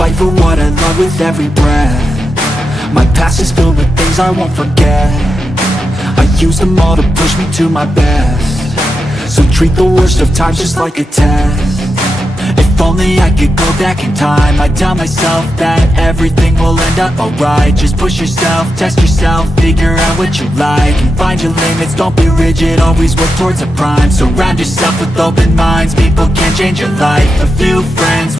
fight for what I love with every breath. My past is filled with things I won't forget. I use them all to push me to my best. So treat the worst of times just like a test. If only I could go back in time. I'd tell myself that everything will end up alright. Just push yourself, test yourself, figure out what you like. And find your limits, don't be rigid, always work towards a prime. Surround yourself with open minds, people can change your life. A few friends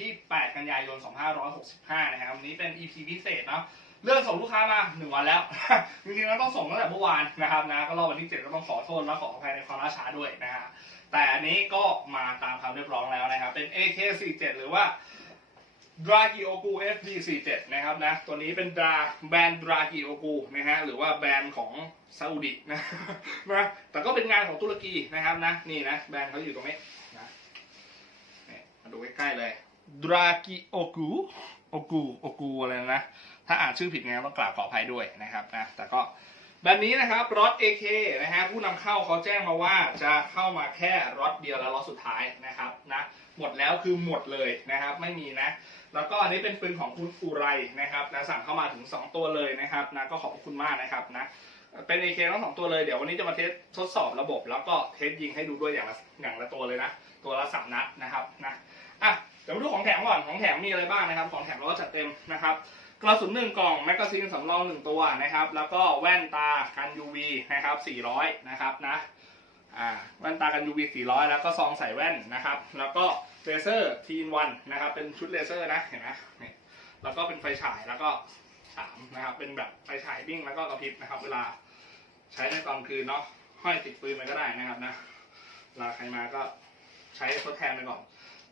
ที่ 8 กันยายน 2565 นะฮะวันนี้เป็น EP พิเศษเนาะเรื่องส่งลูกค้ามา1วันแล้ว จริงๆแล้วต้องส่งตั้งแต่เมื่อวานนะครับนะก็รอวันที่7ก็ต้องขอโทษและขออภัยในความล่าช้าด้วยนะฮะแต่อันนี้ก็มาตามคำเรียกร้องแล้วนะครับ เป็น AK47 หรือว่าดรากิโอกู FD47 นะครับนะตัวนี้เป็นดราแบรนด์ดรากิโอกูนะฮะหรือว่าแบรนด์ของซาอุดินะนะแต่ก็เป็นงานของตุรกีนะครับนะนี่นะแบรนด์เขาอยู่ตรงนี้นะมาดูใกล้ๆเลย ดรากิโอกูโอกูโอกูอะไรนะ ถ้าอ่านชื่อผิดไงต้องกราบขออภัยด้วยนะครับนะ แต่ก็แบรนด์นี้นะครับรถ AK นะฮะผู้นำเข้าเขาแจ้งมาว่าจะเข้ามาแค่รถเดียวและรถสุดท้ายนะครับนะหมดแล้วคือหมดเลยนะครับ ไม่มีนะ แล้วก็อันนี้เป็นปืนของคุณอุไรนะครับนะสั่งเข้ามาถึง 2 ตัวเลยนะครับนะก็ขอบคุณมากนะครับนะเป็น AK ทั้งสองตัวเลยเดี๋ยววันนี้จะมาเทสทดสอบระบบ แล้วก็เทสยิงให้ดูด้วยอย่างละอย่างละตัวเลยนะ ตัวละสามนัดนะครับนะ ก่อนของแถมมีอะไรบ้างนะครับ ของแถมเราก็จัดเต็มนะครับกระสุนหนึ่งกล่องแมกกาซีนสำรองหนึ่งตัวนะครับ แล้วก็แว่นตากัน UV นะครับ400นะครับนะอ่าแว่นตากัน UV 400 แล้วก็ซองใส่แว่นนะครับ แล้วก็เลเซอร์ทีนวันนะครับเป็นชุดเลเซอร์นะเห็นไหมนี่แล้วก็เป็นไฟฉายแล้วก็สามนะครับเป็นแบบไฟฉายบิ้งแล้วก็กระพริบนะครับ เวลาใช้ในตอนคืนเนาะห้อยติดปืนไปก็ได้นะครับนะเวลาใครมาก็ใช้ทดแทนไปก่อน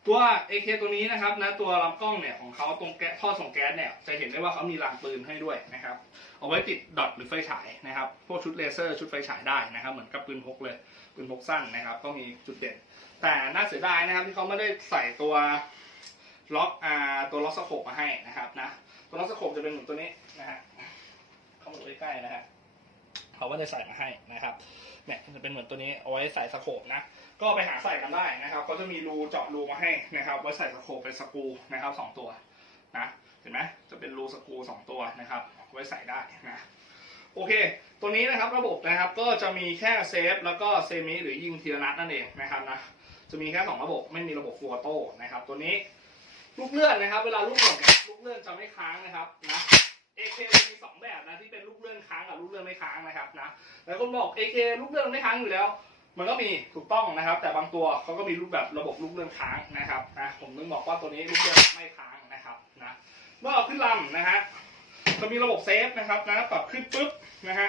ตัว AK ตัวนี้นะครับนะตัวลำกล้องเนี่ยของเขาตรงแก๊สท่อส่งแก๊สเนี่ยจะเห็นได้ว่าเขามีรางปืนให้ด้วยนะครับเอาไว้ติดดอทหรือไฟฉายนะครับพวกชุดเลเซอร์ชุดไฟฉายได้นะครับ เหมือนกับปืนพกเลยปืนพกสั้นนะครับ ก็มีจุดเด่น แต่น่าเสียดายนะครับที่เขาไม่ได้ใส่ตัวล็อกอ่าตัวล็อกสโคปมาให้นะครับนะตัวล็อกสโคปจะเป็นเหมือนตัวนี้นะฮะเข้ามาดูใกล้ๆนะฮะ เขาไม่ได้ใส่มาให้นะครับเนี่ยจะเป็นเหมือนตัวนี้เอาไว้ใส่สโคปนะก็ไปหาใส่กันได้นะครับเขาจะมีรูเจาะรูมาให้นะครับไว้ใส่สโคปเป็นสกูนะครับสองตัวนะเห็นไหมจะเป็นรูสกูสองตัวนะครับไว้ใส่ได้นะโอเค ตัวนี้นะครับระบบนะครับก็จะมีแค่เซฟแล้วก็เซมิหรือยิงทีละนัดนั่นเองนะครับนะจะมีแค่สองระบบไม่มีระบบฟัวโต้นะครับตัวนี้ลูกเลื่อนนะครับ เวลาลูกหล่นลูกเลื่อนจะไม่ค้างนะครับนะ AK จะมีสองแบบนะที่เป็นลูกเลื่อนค้างกับลูกเลื่อนไม่ค้างนะครับนะหลายคนบอก AK ลูกเลื่อนไม่ค้างอยู่แล้ว มันก็มีถูกต้องนะครับ แต่บางตัวเขาก็มีรูปแบบระบบลูกเลื่อนค้างนะครับนะผมนึกบอกว่าตัวนี้ลูกเลื่อนไม่ค้างนะครับนะเมื่อเอาขึ้นลำนะฮะจะมีระบบเซฟนะครับนะปรับขึ้นปุ๊บนะฮะ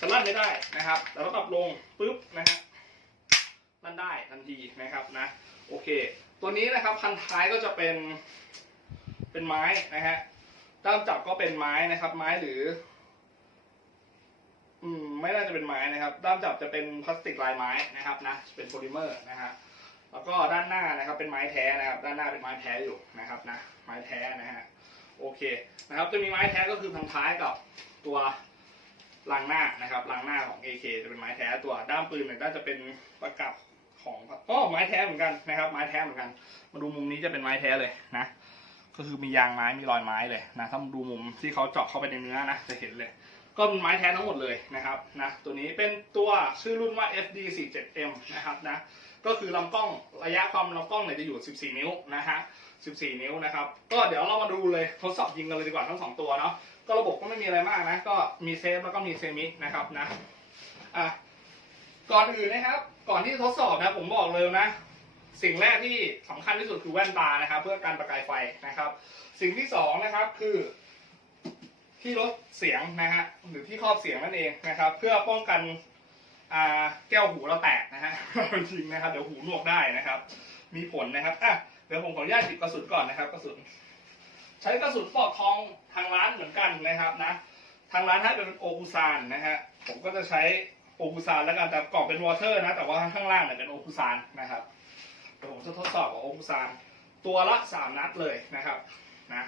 จะลั่นไม่ได้นะครับแล้วก็ปรับลงปุ๊บนะฮะลั่นได้ทันทีนะครับนะโอเค ตัวนี้นะครับพันท้ายก็จะเป็นเป็นไม้นะฮะ ด้ามจับก็เป็นไม้นะครับ ไม้หรือ อืม ไม่น่าจะเป็นไม้นะครับ ด้ามจับจะเป็นพลาสติกลายไม้นะครับนะ เป็นโพลิเมอร์นะฮะ แล้วก็ด้านหน้านะครับ เป็นไม้แท้นะครับ ด้านหน้าเป็นไม้แท้อยู่นะครับนะ ไม้แท้นะฮะ โอเคนะครับ จะมีไม้แท้ก็คือพันท้ายกับตัวรางหน้านะครับรางหน้าของ AK จะเป็นไม้แท้ตัวด้ามปืนเนี่ยน่าจะเป็นประกับของก็ไม้แท้เหมือนกันนะครับ ไม้แท้เหมือนกัน มาดูมุมนี้จะเป็นไม้แท้เลยนะ ก็คือมียางไม้มีรอยไม้เลยนะถ้าดูมุมที่เขาเจาะเข้าไปในเนื้อนะจะเห็นเลย ก็เป็นไม้แท้ทั้งหมดเลยนะครับนะตัวนี้เป็นตัวชื่อรุ่นว่า FD 4 7 M นะครับนะก็คือลำกล้องระยะความลำกล้องเนี่ยจะอยู่ 14 นิ้วนะฮะ 14 นิ้วนะครับ ก็เดี๋ยวเรามาดูเลยทดสอบยิงกันเลยดีกว่าทั้งสองตัวเนาะก็ระบบก็ไม่มีอะไรมากนะ ก็มีเซฟแล้วก็มีเซมินะครับนะอะก่อนอื่นนะครับ ก่อนที่ทดสอบนะผมบอกเลยนะ สิ่งแรกที่สำคัญที่สุดคือแว่นตานะครับ เพื่อการประกายไฟนะครับ สิ่งที่สองนะครับคือ ที่ลดเสียงนะฮะหรือที่ครอบเสียงนั่นเองนะครับ เพื่อป้องกันแก้วหูเราแตกนะฮะจริงนะครับ เดี๋ยวหูหนวกได้นะครับ มีผลนะครับอะเดี๋ยวผมขออนุญาตหยิบกระสุนก่อนนะครับกระสุนใช้กระสุนปลอกทองทางร้านเหมือนกันนะครับนะทางร้านให้เป็นโอคุซานนะฮะผมก็จะใช้โอคุซานแล้วกันแต่กล่องเป็นวอเตอร์นะแต่ว่าข้างล่างเนี่ยเป็นโอคุซานนะครับ ดี๋ยวผมจะทดสอบกับโอคุซานตัวละสามนัดเลยนะครับนะ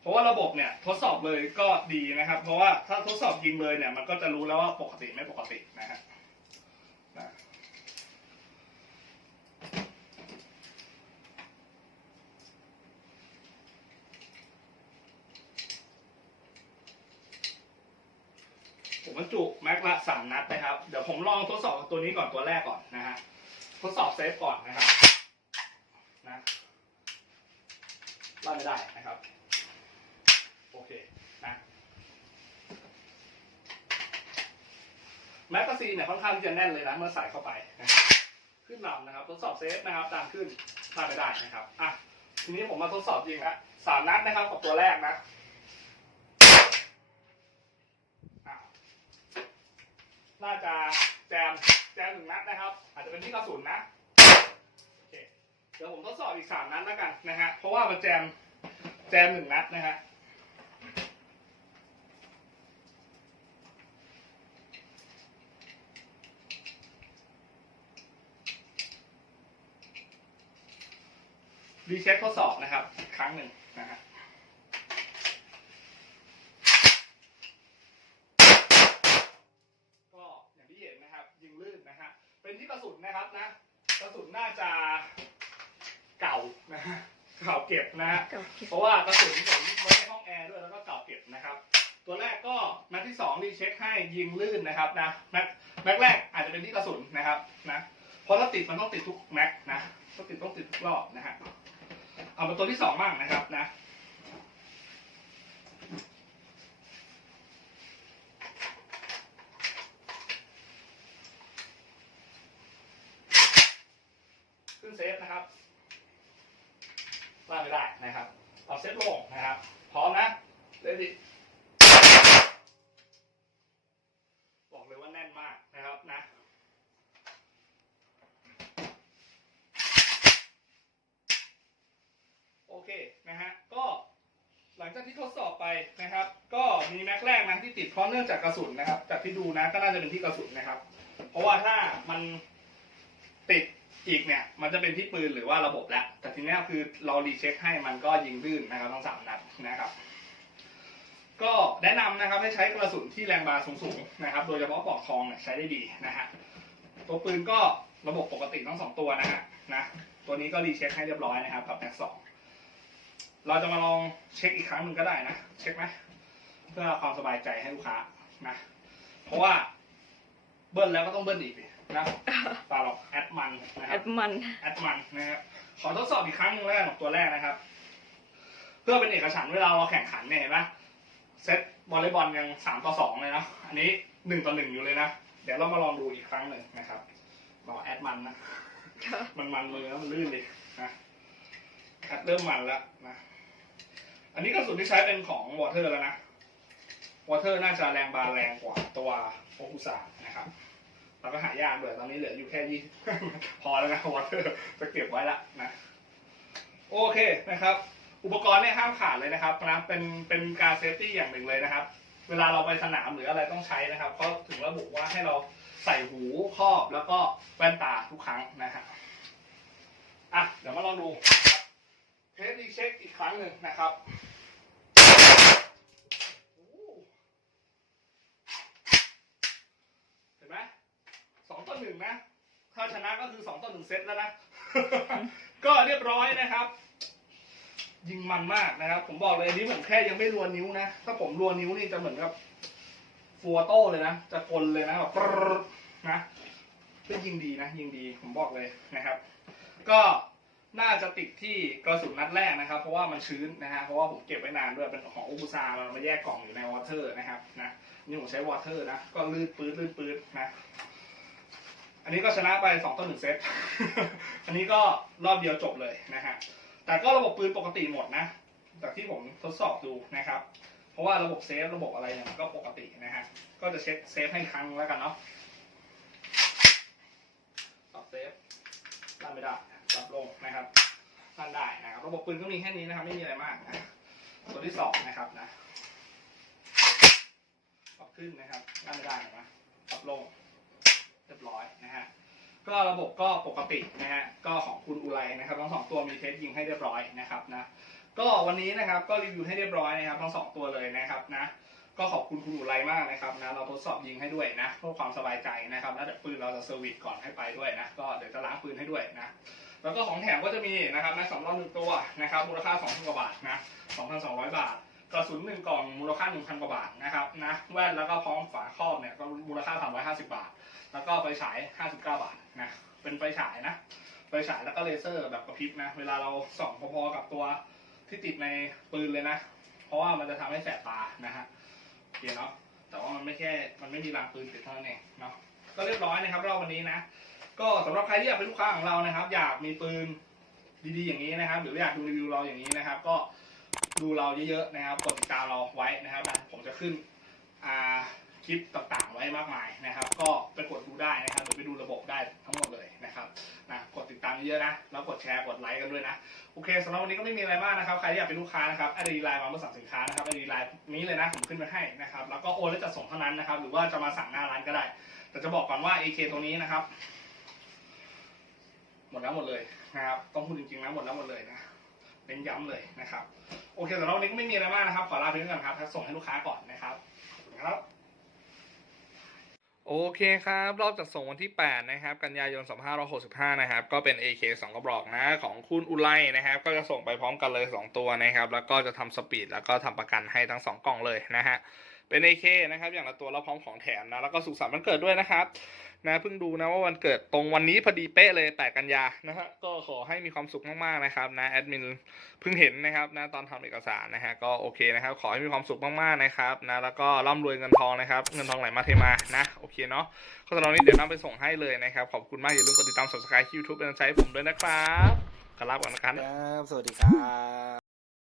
เพราะว่าระบบเนี่ยทดสอบเลยก็ดีนะครับ เพราะว่าถ้าทดสอบยิงเลยเนี่ยมันก็จะรู้แล้วว่าปกติไม่ปกตินะฮะนะผมบรรจุแม็กละสามนัดนะครับ เดี๋ยวผมลองทดสอบตัวนี้ก่อนตัวแรกก่อนนะฮะ ทดสอบเซฟก่อนนะครับนะไล่ไม่ได้นะครับ โอเคนะแมกกาซีนเนี่ยค่อนข้างที่จะแน่นเลยนะเมื่อใส่เข้าไปนะขึ้นลำนะครับ ทดสอบเซฟนะครับตามขึ้นพลาดไม่ได้นะครับอะทีนี้ผมมาทดสอบจริงละสามนัดนะครับกับตัวแรกนะน่าจะแจม แจมหนึ่งนัดนะครับ อาจจะเป็นที่กระสุนนะโอเคเดี๋ยวผมทดสอบอีกสามนัดแล้วกันนะฮะเพราะว่ามันแจมแจมหนึ่งนัดนะฮะรีเช็คทดสอบนะครับ ครั้งหนึ่งนะฮะ ก็อย่างที่เห็นนะครับ ยิงลื่นนะฮะ เป็นที่กระสุนนะครับนะกระสุนน่าจะเก่านะฮะเก่าเก็บนะฮะเพราะว่ากระสุนผมไว้ในห้องแอร์ด้วยแล้วก็เก่าเก็บนะครับ ตัวแรกก็นัดที่สองรีเช็คให้ยิงลื่นนะครับนะแม็กแม็กแรกอาจจะเป็นที่กระสุนนะครับนะเพราะถ้าติดมันต้องติดทุกแม็กนะถ้าติดต้องติดทุกรอบนะฮะเอามาตัวที่สองบ้างนะครับนะ เซฟนะครับว่าไม่ได้นะครับเอาเซตลงนะครับพร้อมนะเลดิบอกเลยว่าแน่นมากนะครับนะโอเคนะฮะก็หลังจากที่ทดสอบไปนะครับ ก็มีแม็กแรกนะที่ติดเพราะเนื่องจากกระสุนนะครับ จากที่ดูนะก็น่าจะเป็นที่กระสุนนะครับ เพราะว่าถ้ามันติด อีกเนี่ยมันจะเป็นที่ปืนหรือว่าระบบแล้วแต่ทีนี้คือเรารีเช็คให้มันก็ยิงลื่นนะครับทั้งสามนัดนะครับ ก็แนะนำนะครับให้ใช้กระสุนที่แรงบาสูงๆนะครับ โดยเฉพาะปอกทองเนี่ยใช้ได้ดีนะฮะตัวปืนก็ระบบปกติทั้งสองตัวนะฮะนะตัวนี้ก็รีเช็คให้เรียบร้อยนะครับกับแม็กสองเราจะมาลองเช็คอีกครั้งหนึ่งก็ได้นะ เช็คไหมเพื่อความสบายใจให้ลูกค้านะเพราะว่าเบิ้ลแล้วก็ต้องเบิ้ลอีก นะตาหรอกแอดมันนะคแอรับ ดมัน แอดมันนะครับ ขอทดสอบอีกครั้งหนึงแล้วกันกับตัวแรกนะครับ เพื่อเป็นเอกฉันท์เวลาเราแข่งขันเนี่ยเห็นไหมเซตวอลเลย์บอลยังสามต่อสองเลยนะ อันนี้หนึ่งต่อหนึ่งอยู่เลยนะ เดี๋ยวเรามาลองดูอีกครั้งหนึ่งนะครับรอแอดมันนะมันมันมือแล้วมันลื่นดินะแอดเริ่มมันแล้วนะ อันนี้กระสุนที่ใช้เป็นของวอเตอร์แล้วนะ วอเตอร์น่าจะแรงบาแรงกว่าตัวโอคุสานะครับ แล้วก็หายากเลยตอนนี้เหลืออยู่แค่ยี่พอแล้วนะวอเตอร์จะเก็บไว้ละนะโอเคนะครับ อุปกรณ์เนี่ยห้ามขาดเลยนะครับนะเป็นเป็นการเซฟตี้อย่างหนึ่งเลยนะครับ เวลาเราไปสนามหรืออะไรต้องใช้นะครับเขาถึงระบุว่าให้เราใส่หูครอบแล้วก็แว่นตาทุกครั้งนะฮะอะเดี๋ยวมาลองดูเทสดีเช็คอีกครั้งหนึ่งนะครับโอ้เห็นไหมส อหนึ่งนะ ถ้าชนะก็คือสองต่อหนึ่งเซตแล้วนะ ก็เรียบร้อยนะครับ ยิงมันมากนะครับ ผมบอกเลยอันนี้ผมแค่ยังไม่รัวนิ้วนะ ถ้าผมรัวนิ้วนี่จะเหมือนกับฟัวโต้เลยนะ จะกลเลยนะแบบปรึ๊ดนะก็ยิงดีนะ ยิงดีผมบอกเลยนะครับ ก็น่าจะติดที่กระสุนนัดแรกนะครับ เพราะว่ามันชื้นนะฮะเพราะว่าผมเก็บไว้นานด้วยเป็นของอุบุซามันมาแยกกล่องอยู่ในวอเตอร์นะครับนะนี่ผมใช้วอเตอร์นะ ก็ลื่นปื๊ดลื่นปื๊ดนะ อันนี้ก็ชนะไปสองต่อหนึ่งเซต อันนี้ก็รอบเดียวจบเลยนะฮะ แต่ก็ระบบปืนปกติหมดนะ จากที่ผมทดสอบดูนะครับ เพราะว่าระบบเซฟระบบอะไรเนี่ยมันก็ปกตินะฮะ ก็จะเช็คเซฟให้อีกครั้งแล้วกันเนาะปรับเซฟตั้งไม่ได้ปรับลงนะครับตั้งได้นะครับ ระบบปืนก็มีแค่นี้นะครับ ไม่มีอะไรมากนะตัวที่สองนะครับนะ ปรับขึ้นนะครับตั้งไม่ได้นะปรับลง เรียบร้อยนะฮะก็ระบบก็ปกตินะฮะก็ของคุณอุไรนะครับทั้งสองตัวมีเทสยิงให้เรียบร้อยนะครับนะก็วันนี้นะครับก็รีวิวให้เรียบร้อยนะครับทั้งสองตัวเลยนะครับนะก็ขอบคุณคุณอุไรมากนะครับนะเราทดสอบยิงให้ด้วยนะเพื่อความสบายใจนะครับแล้วเดี๋ยวปืนเราจะเซอร์วิสก่อนให้ไปด้วยนะก็เดี๋ยวจะล้างปืนให้ด้วยนะแล้วก็ของแถมก็จะมีนะครับนะสำรองหนึ่งตัวนะครับมูลค่า2,000กว่าบาทนะ2,200 บาท กระสุนหนึ่งกล่องมูลค่า 1,000 กว่าบาทนะครับนะแว่นแล้วก็พร้อมฝาครอบเนี่ยก็มูลค่า 350 บาท แล้วก็ไฟฉาย 59 บาทนะเป็นไฟฉายนะไฟฉายแล้วก็เลเซอร์แบบกระพริบนะเวลาเราส่องพอๆกับตัวที่ติดในปืนเลยนะ เพราะว่ามันจะทำให้แสบตานะฮะโอเคเนาะแต่ว่ามันไม่แค่มันไม่มีรางปืนติดเท่านั้นเองเนาะก็เรียบร้อยนะครับรอบวันนี้นะก็สำหรับใครที่อยากเป็นลูกค้าของเรานะครับ อยากมีปืนดีๆอย่างนี้นะครับ หรืออยากดูรีวิวเราอย่างนี้นะครับ ก็ ดูเราเยอะๆนะครับกดติดตามเราไว้นะครับนะผมจะขึ้นคลิปต่างๆ ไว้มากมายนะครับ ก็ไปกดดูได้นะครับหรือไปดูระบบได้ทั้งหมดเลยนะครับนะกดติดตามเยอะนะแล้วกดแชร์กดไลค์กันด้วยนะโอเคสำหรับวันนี้ก็ไม่มีอะไรมากนะครับใครที่อยากเป็นลูกค้านะครับไอดีไลน์มาเมื่อสั่งสินค้านะครับไอดีไลน์นี้เลยนะผมขึ้นไปให้นะครับแล้วก็โอนและจัดส่งเท่านั้นนะครับ หรือว่าจะมาสั่งหน้าร้านก็ได้ แต่จะบอกก่อนว่า AK ตัวนี้นะครับ หมดแล้วหมดเลยนะครับต้องพูดจริงๆนะหมดแล้วหมดเลยนะ เน้นย้ำเลยนะครับ โอเคสำหรับวันนี้ก็ไม่มีอะไรมากนะครับ ขอลาไปด้วยกันครับส่งให้ลูกค้าก่อนนะครับขอบคุณครับโอเคครับ รอบจัดส่งวันที่ 8 นะครับ กันยายน 2565 นะครับ ก็เป็น AK 2 กระบอกนะ ของคุณอุไลนะครับ ก็จะส่งไปพร้อมกันเลย 2 ตัวนะครับ แล้วก็จะทำสปีด แล้วก็ทำประกันให้ทั้ง 2 กล่องเลยนะฮะ เป็น AK นะครับ อย่างละตัวแล้วพร้อมของแถมนะแล้วก็สุขสันต์วันเกิดด้วยนะครับนะเพิ่งดูนะว่าวันเกิดตรงวันนี้พอดีเป๊ะเลย8กันยานะฮะก็ขอให้มีความสุขมากๆนะครับนะแอดมินเพิ่งเห็นนะครับนะตอนทำเอกสารนะฮะก็โอเคนะครับขอให้มีความสุขมากๆนะครับนะแล้วก็ร่ำรวยเงินทองนะครับเงินทองไหลมาเทมานะโอเคเนาะก็ตอนนี้เดี๋ยวนำไปส่งให้เลยนะครับขอบคุณมากอย่าลืมกดติดตาม subscribe YouTube เป็นกำลังใจให้ผมด้วยนะครับขอลาก่อนนะครับครับสวัสดีครับ